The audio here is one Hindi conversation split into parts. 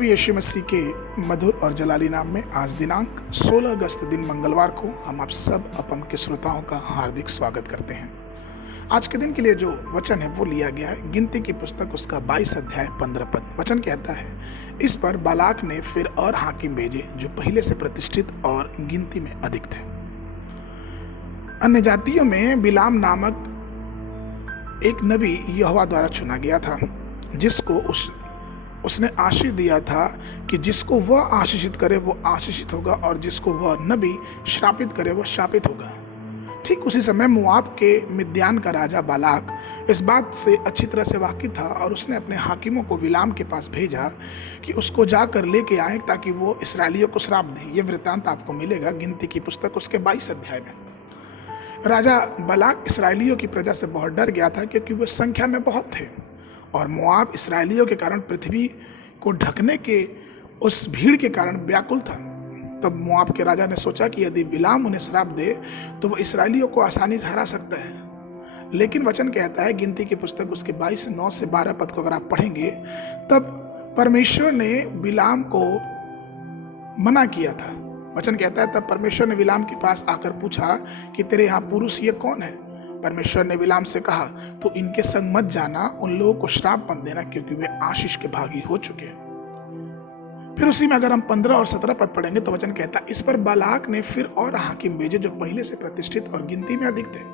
यीशु मसीह के मधुर और जलाली नाम में आज दिनांक 16 अगस्त दिन मंगलवार को हम आप सब अपम के श्रोताओं का हार्दिक स्वागत करते हैं। आज के दिन के लिए जो वचन है वो लिया गया है गिनती की पुस्तक उसका 22 अध्याय 15 पद। वचन कहता है, इस पर बालाक ने फिर और हाकिम भेजे जो पहले से प्रतिष्ठित और गिनती में अधिक थे। अन्य जातियों में बिलाम नामक एक नबी यहोवा द्वारा चुना गया था, जिसको उसने आशीष दिया था कि जिसको वह आशीषित करे वो आशीषित होगा और जिसको वह नबी श्रापित करे वह श्रापित होगा। ठीक उसी समय मोआब के मिद्यान का राजा बालाक इस बात से अच्छी तरह से वाकिफ था और उसने अपने हाकिमों को बिलाम के पास भेजा कि उसको जाकर लेके आए ताकि वो इसराइलियों को श्राप दे। ये वृत्तांत आपको मिलेगा गिनती की पुस्तक उसके 22 अध्याय में। राजा बालाक इसराइलियों की प्रजा से बहुत डर गया था क्योंकि वे संख्या में बहुत थे और मोआब इसराइलियों के कारण पृथ्वी को ढकने के उस भीड़ के कारण व्याकुल था। तब मोआब के राजा ने सोचा कि यदि बिलाम उन्हें श्राप दे तो वह इसराइलियों को आसानी से हरा सकता है। लेकिन वचन कहता है गिनती की पुस्तक उसके 22:9 से 12 पद को अगर आप पढ़ेंगे तब परमेश्वर ने बिलाम को मना किया था। वचन कहता है तब परमेश्वर ने बिलाम के पास आकर पूछा कि तेरे यहाँ पुरुष ये कौन है। परमेश्वर ने बिलाम से कहा, तो इनके संग मत जाना, उन लोगों को श्राप मत देना क्योंकि वे आशीष के भागी हो चुके हैं। फिर उसी में अगर हम 15 और 17 पद पढ़ेंगे तो वचन कहता, इस पर बालाक ने फिर और हाकिम भेजे जो पहले से प्रतिष्ठित और गिनती में अधिक थे।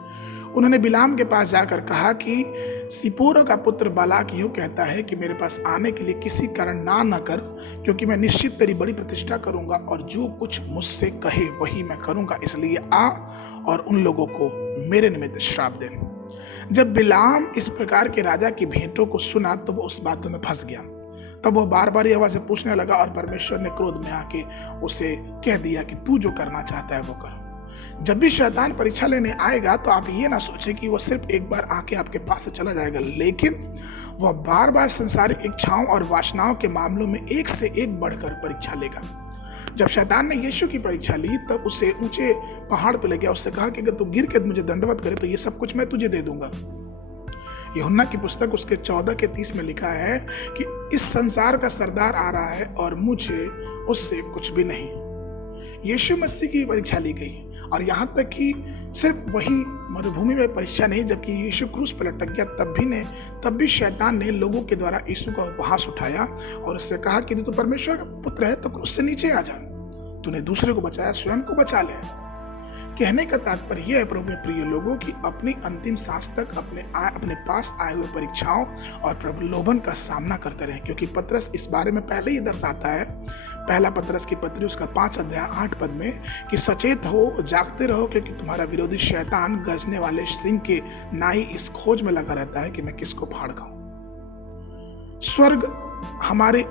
उन्होंने बिलाम के पास जाकर कहा कि सिपोर का पुत्र बालाक यूं कहता है कि मेरे पास आने के लिए किसी कारण ना कर, क्योंकि मैं निश्चित तेरी बड़ी प्रतिष्ठा करूंगा और जो कुछ मुझसे कहे वही मैं करूंगा, इसलिए आ और उन लोगों को मेरे निमित्त श्राप दे। जब बिलाम इस प्रकार के राजा की भेंटों को सुना तो वो उस बात में फंस गया। तब वो बार बार यहोवा से पूछने लगा और परमेश्वर ने क्रोध में आके उसे कह दिया कि तू जो करना चाहता है वो कर। जब भी शैतान परीक्षा लेने आएगा तो आप ये ना सोचे कि वो सिर्फ एक बार आके आपके पास से चला जाएगा, लेकिन वह बार बार संसारिक इच्छाओं और वासनाओं के मामलों में एक से एक बढ़कर परीक्षा लेगा। जब शैतान ने यीशु की परीक्षा ली तब उसे ऊंचे पहाड़ पर ले गया। उससे कहा कि अगर तू गिर के मुझे दंडवत करे तो ये सब कुछ मैं तुझे दे दूंगा। यूहन्ना की पुस्तक उसके 14:30 में लिखा है कि इस संसार का सरदार आ रहा है और मुझे उससे कुछ भी नहीं। यीशु मसीह की परीक्षा ली गई और यहाँ तक कि सिर्फ वही मरुभूमि में परीक्षा नहीं, जबकि यीशु क्रूस पर लटक गया तब भी शैतान ने लोगों के द्वारा यीशु का उपहास उठाया और उससे कहा कि तू परमेश्वर का पुत्र है तो क्रूस से नीचे आ जा। तूने दूसरे को बचाया, स्वयं को बचा ले। कहने का तात्पर्य यह है प्रभु में प्रिय लोगों की अपनी अंतिम सांस तक अपने पास आए हुए परीक्षाओं और प्रलोभन का सामना करते रहे, क्योंकि पतरस इस बारे में पहले ही दर्शाता है। पहला पतरस की पत्री उसका 5 अध्याय 8 पद में कि सचेत हो, जागते रहो, क्योंकि तुम्हारा विरोधी शैतान गरजने वाले सिंह के नाई इस खोज में लगा रहता है कि मैं किसको फाड़ खाऊं। स्वर्ग हमारे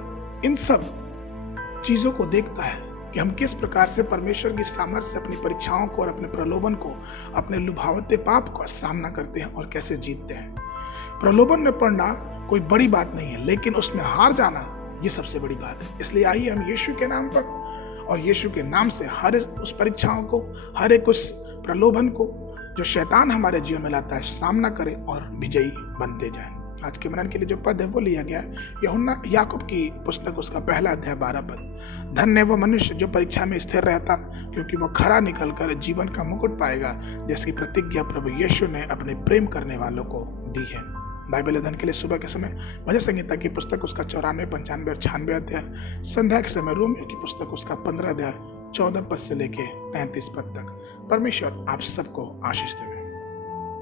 इन सब चीजों को देखता है कि हम किस प्रकार से परमेश्वर की सामर्थ्य से अपनी परीक्षाओं को और अपने प्रलोभन को, अपने लुभावते पाप का सामना करते हैं और कैसे जीतते हैं। प्रलोभन में पड़ना कोई बड़ी बात नहीं है, लेकिन उसमें हार जाना ये सबसे बड़ी बात है। इसलिए आइए हम यीशु के नाम पर और यीशु के नाम से हर उस परीक्षाओं को, हर एक उस प्रलोभन को जो शैतान हमारे जीवन में लाता है, सामना करें और विजयी बनते जाएं। आज के मनन के लिए जो पद है वो लिया गया यूहन्ना याकूब की पुस्तक उसका 1 अध्याय 12 पद। धन्य वो मनुष्य जो परीक्षा में स्थिर रहता, क्योंकि वो खरा निकलकर जीवन का मुकुट पाएगा, जिसकी प्रतिज्ञा प्रभु यीशु ने अपने प्रेम करने वालों को दी है। बाइबल अध्ययन के लिए सुबह के समय भजन संहिता की पुस्तक उसका 94, 95 और 96 अध्याय। संध्या के समय रोमियो की पुस्तक उसका 15 अध्याय 14 पद से लेके 33 पद तक। परमेश्वर आप सबको आशीष दे।